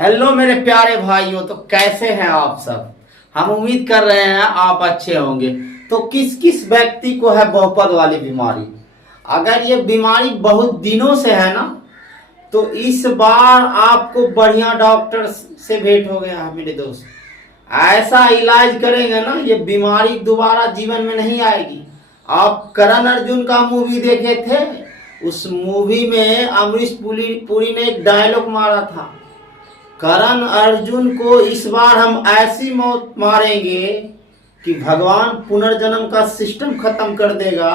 Hello मेरे प्यारे भाइयों, तो कैसे हैं आप सब। हम उम्मीद कर रहे हैं आप अच्छे होंगे। तो किस किस व्यक्ति को है बहुपद वाली बीमारी। अगर ये बीमारी बहुत दिनों से है ना, तो इस बार आपको बढ़िया डॉक्टर से भेंट हो गया है मेरे दोस्त। ऐसा इलाज करेंगे ना, ये बीमारी दोबारा जीवन में नहीं आएगी। आप करण अर्जुन का मूवी देखे थे? उस मूवी में अमरीश पुरी ने एक डायलॉग मारा था, करण अर्जुन को इस बार हम ऐसी मौत मारेंगे कि भगवान पुनर्जन्म का सिस्टम खत्म कर देगा।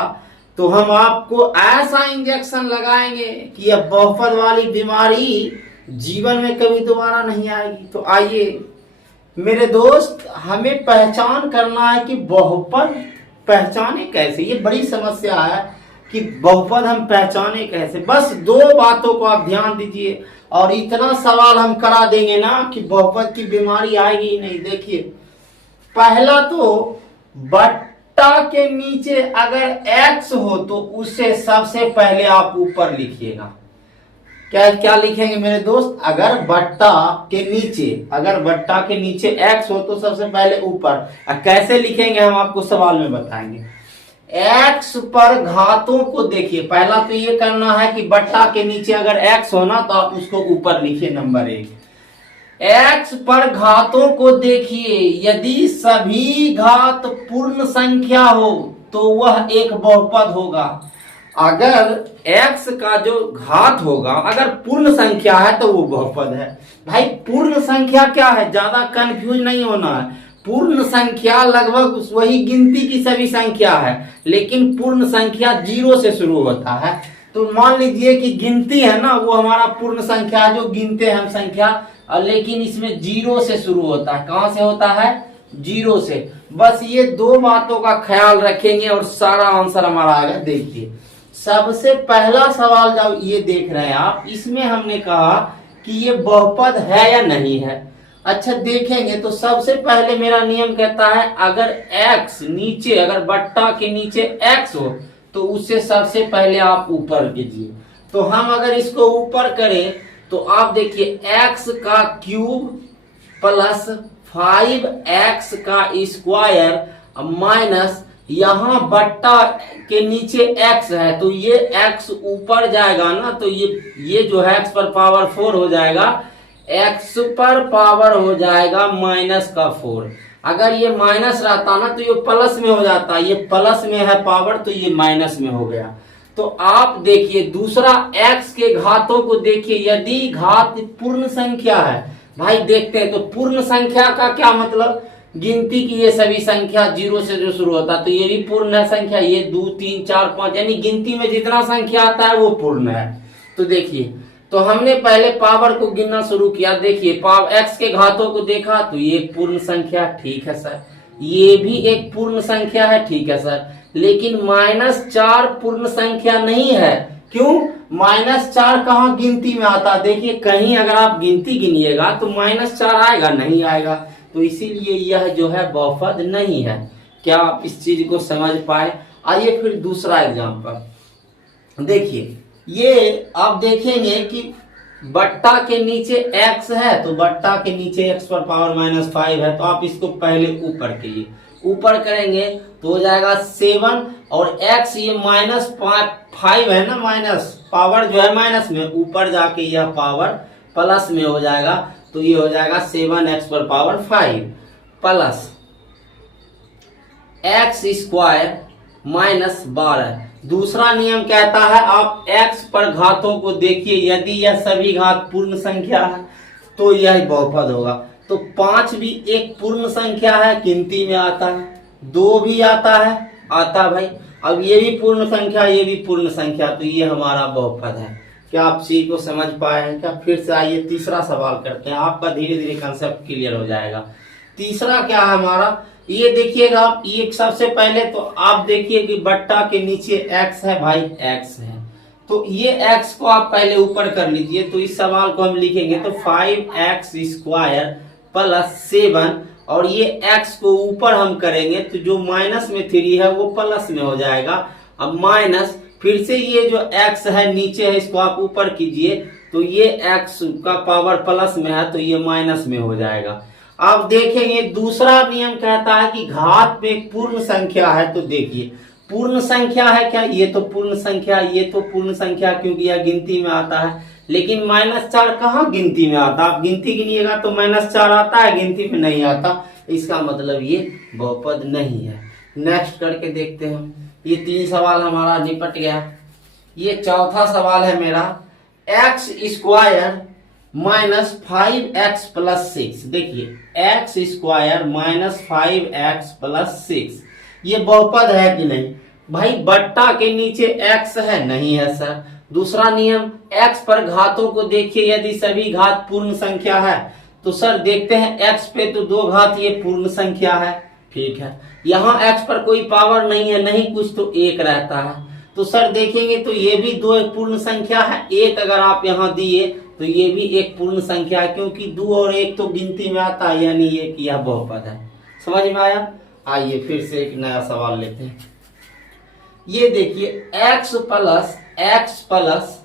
तो हम आपको ऐसा इंजेक्शन लगाएंगे कि यह बहुपद वाली बीमारी जीवन में कभी दोबारा नहीं आएगी। तो आइए मेरे दोस्त, हमें पहचान करना है कि बहुपद पहचाने कैसे। ये बड़ी समस्या है कि बहुपद हम पहचाने कैसे। बस दो बातों को आप ध्यान दीजिए और इतना सवाल हम करा देंगे ना कि बहुपद की बीमारी आएगी ही नहीं। देखिए, पहला तो बट्टा के नीचे अगर x हो तो उसे सबसे पहले आप ऊपर लिखिएगा। क्या क्या लिखेंगे मेरे दोस्त? अगर बट्टा के नीचे x हो तो सबसे पहले ऊपर। कैसे लिखेंगे हम आपको सवाल में बताएंगे। x पर घातों को देखिए। पहला तो ये करना है कि बट्टा के नीचे अगर x हो ना, तो आप उसको ऊपर लिखिए। नंबर 1, x पर घातों को देखिए। यदि सभी घात पूर्ण संख्या हो तो वह एक बहुपद होगा। अगर x का जो घात होगा अगर पूर्ण संख्या है तो वो बहुपद है। भाई, पूर्ण संख्या क्या है, ज्यादा कंफ्यूज नहीं होना है। पूर्ण संख्या लगभग वही गिनती की सभी संख्या है, लेकिन पूर्ण संख्या 0 से शुरू होता है। तो मान लीजिए कि गिनती है ना, वो हमारा पूर्ण संख्या है जो गिनते हैं हम संख्या, लेकिन इसमें 0 से शुरू होता है। कहां से होता है? 0 से। बस ये दो बातों का ख्याल रखेंगे और सारा आंसर हमारा आएगा। देखिए, सबसे पहला सवाल जब ये देख रहे हैं आप, इसमें हमने कहा कि ये बहुपद है या नहीं है। अच्छा, देखेंगे तो सबसे पहले मेरा नियम कहता है अगर x नीचे, अगर बट्टा के नीचे x हो तो उससे सबसे पहले आप ऊपर कीजिए। तो हम अगर इसको ऊपर करें तो आप देखिए x का क्यूब प्लस 5x का स्क्वायर माइनस, यहाँ बट्टा के नीचे x है तो ये x ऊपर जाएगा ना, तो ये जो है x पर पावर 4 हो जाएगा। x पर पावर हो जाएगा माइनस का 4। अगर ये माइनस रहता ना तो ये प्लस में हो जाता, ये प्लस में है पावर तो ये माइनस में हो गया। तो आप देखिए दूसरा x के घातों को देखिए। यदि घात पूर्ण संख्या है, भाई देखते हैं तो पूर्ण संख्या का क्या मतलब, गिनती की ये सभी संख्या 0 से जो शुरू होता है तो ये भी पूर्ण है संख्या। ये 2 3 4 5 यानी गिनती में जितना संख्या आता है वो पूर्ण है। तो देखिए, तो हमने पहले पावर को गिनना शुरू किया। देखिए, पावर x के घातों को देखा तो ये एक पूर्ण संख्या, ठीक है सर। ये भी एक पूर्ण संख्या है, ठीक है सर। लेकिन -4 पूर्ण संख्या नहीं है। क्यों? -4 कहाँ गिनती में आता? देखिए, कहीं अगर आप गिनती गिनिएगा तो -4 आएगा? नहीं आएगा। तो इसीलिए यह जो है बहुपद नहीं है। क्या आप इस चीज को समझ पाए? आइए फिर दूसरा एग्जाम्पल देखिए। ये आप देखेंगे कि बट्टा के नीचे x है तो बट्टा के नीचे x पर पावर -5 है, तो आप इसको पहले ऊपर के लिए ऊपर करेंगे तो हो जाएगा 7 और x ये -5 है ना, माइनस पावर जो है माइनस में, ऊपर जाके यह पावर प्लस में हो जाएगा। तो ये हो जाएगा 7x पर पावर 5 प्लस x स्क्वायर -12। दूसरा नियम कहता है आप x पर घातों को देखिए। यदि यह सभी घात पूर्ण संख्या है तो यह बहुपद होगा। तो 5 भी एक पूर्ण संख्या है, गिनती में आता है। 2 भी आता है भाई। अब ये भी पूर्ण संख्या, ये भी पूर्ण संख्या, तो ये हमारा बहुपद है। क्या आप चीज को समझ पाए हैं क्या? फिर से आइए तीसरा सवाल करते हैं, आपका धीरे धीरे कंसेप्ट क्लियर हो जाएगा। तीसरा क्या है हमारा, ये देखिएगा आप। ये सबसे पहले तो आप देखिए कि बट्टा के नीचे x है, भाई x है, तो ये x को आप पहले ऊपर कर लीजिए। तो इस सवाल को हम लिखेंगे तो 5x स्क्वायर प्लस 7, और ये x को ऊपर हम करेंगे तो जो माइनस में 3 है वो प्लस में हो जाएगा। अब माइनस, फिर से ये जो x है नीचे है इसको आप ऊपर कीजिए तो ये x का पावर प्लस में है तो ये माइनस में हो जाएगा। अब देखेंगे दूसरा नियम कहता है कि घात में एक पूर्ण संख्या है, तो देखिए पूर्ण संख्या है क्या, ये तो पूर्ण संख्या, ये तो पूर्ण संख्या क्योंकि यह गिनती में आता है, लेकिन -4 कहाँ गिनती में आता, आप गिनती गिनिएगा तो -4 आता है, गिनती में नहीं आता, इसका मतलब ये बहुपद नहीं है। नेक्स्ट करके देखते हैं। ये 3 सवाल हमारा निपट गया। ये चौथा सवाल है मेरा, x square minus 5x plus 6। देखिए x square minus 5x plus 6 ये बहुपद है कि नहीं भाई, बट्टा के नीचे x है, नहीं है सर। दूसरा नियम, x पर घातों को देखिए, यदि सभी घात पूर्ण संख्या है तो सर देखते हैं x पे तो 2 घात ये पूर्ण संख्या है, ठीक है। यहाँ x पर कोई पावर नहीं है, नहीं कुछ तो 1 रहता है, तो सर देखेंगे तो ये भी 2 एक पूर्ण संख्या है, 1 अगर आप यहाँ दिए तो ये भी एक पूर्ण संख्या है, क्योंकि 2 और 1 तो गिनती में आता है, यानी ये कि यह बहुपद है। समझ में आया? आइए फिर से एक नया सवाल लेते हैं। ये देखिए x plus x plus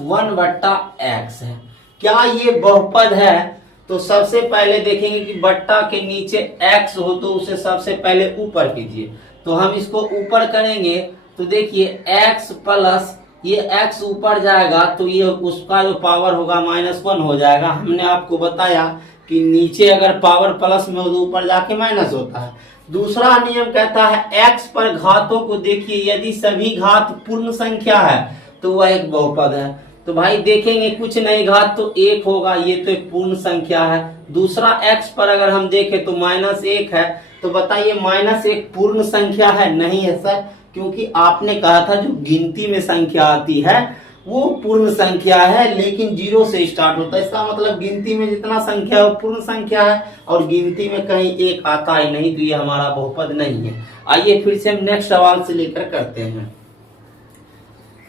1/x है, क्या ये बहुपद है? तो सबसे पहले देखेंगे कि बट्टा के नीचे x हो तो उसे सबसे पहले ऊपर कीजिए, तो हम इसको ऊपर करेंगे तो देखिए x प्लस ये x ऊपर जाएगा तो ये उसका जो पावर होगा -1 हो जाएगा। हमने आपको बताया कि नीचे अगर पावर प्लस में हो तो ऊपर जाके माइनस होता है। दूसरा नियम कहता है x पर घातों को देखिए, यदि सभी घात पूर्ण संख्या है तो वह एक बहुपद है। तो भाई देखेंगे कुछ नहीं घात तो 1 होगा, ये तो एक पूर्ण संख्या है। दूसरा x पर अगर हम देखें तो -1 है, तो बताइए -1 पूर्ण संख्या है? नहीं है सर, क्योंकि आपने कहा था जो गिनती में संख्या आती है वो पूर्ण संख्या है, लेकिन 0 से स्टार्ट होता है। इसका मतलब गिनती में जितना संख्या है वो पूर्ण संख्या है, और गिनती में कहीं 1 आता ही नहीं, तो ये हमारा बहुपद नहीं है। आइए फिर से हम नेक्स्ट सवाल से लेकर करते हैं।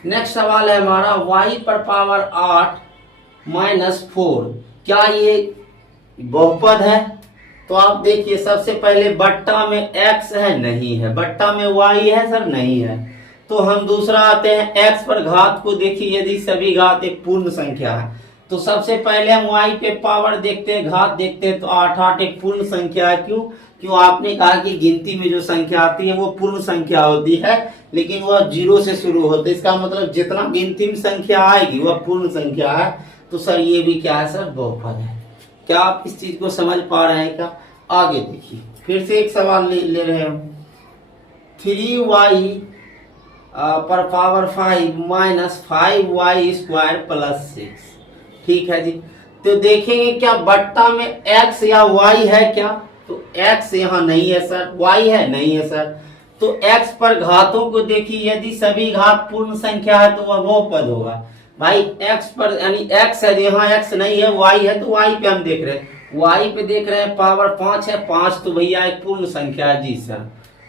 नेक्स्ट सवाल है हमारा, y पर पावर 8 -4, क्या ये बहुपद है? तो आप देखिए सबसे पहले बट्टा में x है, नहीं है। बट्टा में y है सर, नहीं है। तो हम दूसरा आते हैं, x पर घात को देखिए, यदि सभी घात एक पूर्ण संख्या है तो सबसे पहले हम y पे पावर देखते हैं, घात देखते हैं, तो 8 एक पूर्ण संख्या है। क्यों? क्यों आपने कहा कि गिनती में जो संख्या आती है वो पूर्ण संख्या होती है, लेकिन वह 0 से शुरू होती है। इसका मतलब जितना गिनती में संख्या आएगी वह पूर्ण संख्या है, तो सर ये भी क्या है सर? बहुपद है। क्या आप इस चीज को समझ पा रहे हैं क्या? आगे देखिए, फिर से एक सवाल ले रहे हैं। 3y पर power 5 minus 5y square plus 6, ठीक है जी। तो देखेंगे क्या बट्टा में x या y है क्या? तो x यहाँ नहीं है सर, y है, नहीं है सर। तो x पर घातों को देखिए, यदि सभी घात पूर्ण संख्या है तो वह बहुपद होगा। भाई x पर यानी x है, यहाँ x नहीं है, y है, तो y पे हम देख रहे हैं, y पे देख रहे हैं पावर 5 है, 5 तो भैया एक पूर्ण संख्या है। जी सर,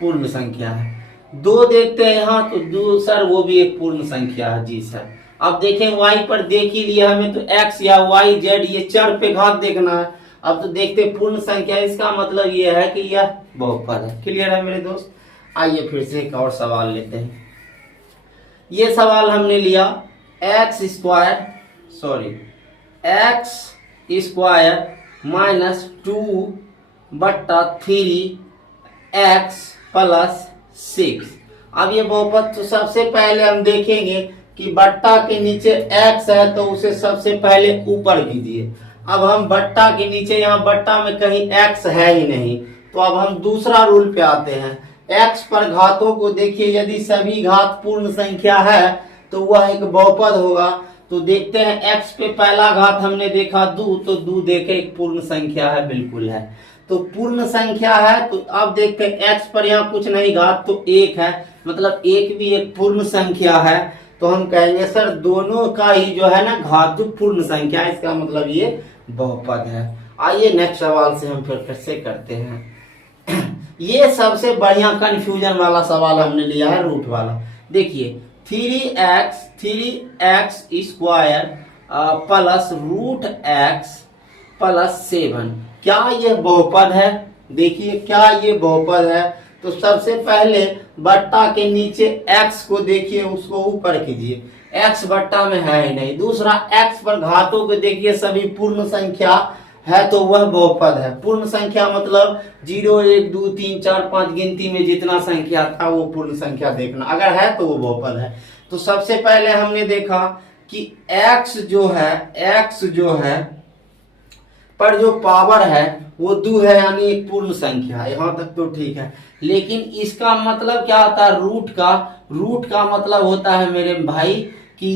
पूर्ण संख्या है। 2 देखते हैं यहाँ, तो 2 सर वो भी एक पूर्ण संख्या है। जी सर। अब देखें y पर देख ही लिया हमें, तो x या y z ये चर पे घात देखना है। अब तो देखते पूर्ण संख्या, इसका मतलब ये है कि यह बहुपद है। क्लियर है मेरे दोस्त? आइए फिर से एक और सवाल लेते हैं। ये सवाल हमने लिया x square minus 2/3x plus 6। अब ये बहुपद, तो सबसे पहले हम देखेंगे कि बट्टा के नीचे x है तो उसे सबसे पहले ऊपर कीजिए। अब हम बट्टा के नीचे, यहाँ बट्टा में कहीं x है ही नहीं, तो अब हम दूसरा रूल पे आते हैं। x पर घातों को देखिए, यदि सभी घात पूर्ण संख्या है तो वह एक बहुपद होगा। तो देखते हैं x पे पहला घात हमने देखा 2, तो 2 देखे एक पूर्ण संख्या है, बिल्कुल है। तो पूर्ण संख्या है, तो अब देखते हैं x पर यहाँ कुछ नहीं घात तो 1 है, मतलब 1 भी एक पूर्ण संख्या है। तो हम कहेंगे सर दोनों का ही जो है ना घात जो पूर्ण संख्या है, इसका मतलब ये बहुपद है। आइए नेक्स्ट सवाल से हम फिर से करते हैं। ये सबसे बढ़िया कंफ्यूजन वाला सवाल हमने लिया है, रूट वाला। देखिए 3x square plus √x plus 7, क्या ये बहुपद है? देखिए क्या ये बहुपद है? तो सबसे पहले बट्टा के नीचे x को देखिए, उसको ऊपर कीजिए। x बट्टा में है ही नहीं। दूसरा x पर घातों को देखिए सभी पूर्ण संख्या है तो वह बहुपद है। पूर्ण संख्या मतलब 0 1 2 3 4 5 गिनती में जितना संख्या था वो पूर्ण संख्या देखना, अगर है तो वो बहुपद है। तो सबसे पहले हमने देखा कि x जो है पर जो पावर है वो 2 है, यानी एक पूर्ण संख्या, यहां तक तो ठीक है। लेकिन इसका मतलब क्या होता है, रूट का मतलब होता है मेरे भाई कि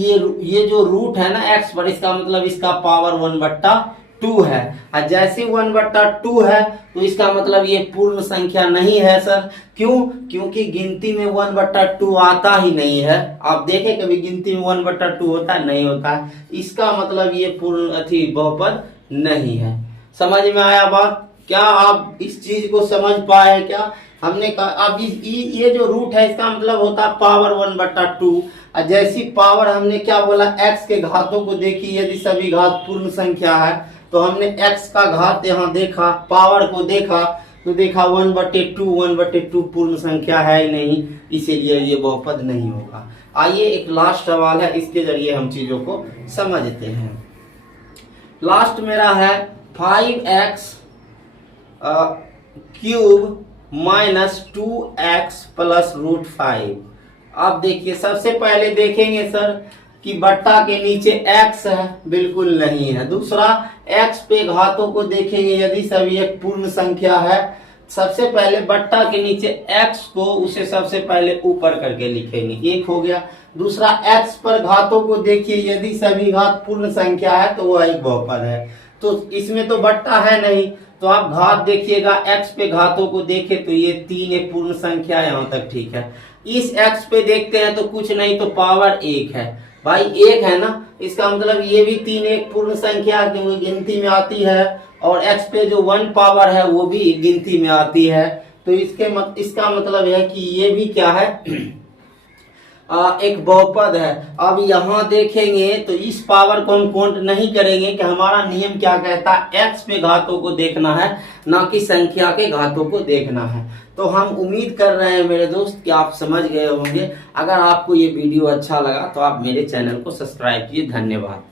ये जो रूट है ना x पर, इसका मतलब इसका पावर 1/2 है। और जैसे 1/2 है तो इसका मतलब ये पूर्ण संख्या नहीं है सर। क्यों? क्योंकि गिनती में 1/2 आता ही नहीं है। आप देखें कभी गिनती में 1/2 होता है? नहीं होता है। इसका मतलब ये पूर्ण बहुपद नहीं है। समझ में आया बात? क्या आप इस चीज को समझ पाए क्या? हमने कहा अब ये जो रूट है इसका मतलब होता है पावर 1/2। और जैसी पावर हमने क्या बोला, x के घातों को देखी, यदि सभी घात पूर्ण संख्या है तो हमने x का घात यहाँ देखा, पावर को देखा तो देखा 1/2 पूर्ण संख्या है ही नहीं, इसीलिए ये बहुपद नहीं होगा। आइए एक लास्ट सवाल है, इसके जरिए हम चीजों को समझते हैं। लास्ट मेरा है 5x cube minus 2x plus √5। अब देखिए सबसे पहले देखेंगे सर कि बट्टा के नीचे x है, बिल्कुल नहीं है। दूसरा x पे घातों को देखेंगे, यदि सभी एक पूर्ण संख्या है, सबसे पहले बट्टा के नीचे x को उसे सबसे पहले ऊपर करके लिखेंगे, एक हो गया। दूसरा x पर घातों को देखिए, यदि सभी घात पूर्ण संख्या है तो वह एक बहुपद है। तो इसमें तो बट्टा है नहीं, तो आप घात देखिएगा, x पे घातों को देखे तो ये 3 एक पूर्ण संख्या, यहाँ तक ठीक है। इस x पे देखते हैं तो कुछ नहीं तो पावर 1 है भाई, 1 है ना, इसका मतलब ये भी 3 एक पूर्ण संख्या क्योंकि गिनती में आती है, और x पे जो 1 पावर है वो भी गिनती में आती है। तो इसका मतलब है कि ये भी क्या है, एक बहुपद है। अब यहाँ देखेंगे तो इस पावर को हम काउंट नहीं करेंगे कि हमारा नियम क्या कहता है, x पे घातों को देखना है, ना कि संख्या के घातों को देखना है। तो हम उम्मीद कर रहे हैं मेरे दोस्त कि आप समझ गए होंगे। अगर आपको ये वीडियो अच्छा लगा तो आप मेरे चैनल को सब्सक्राइब कीजिए। धन्यवाद।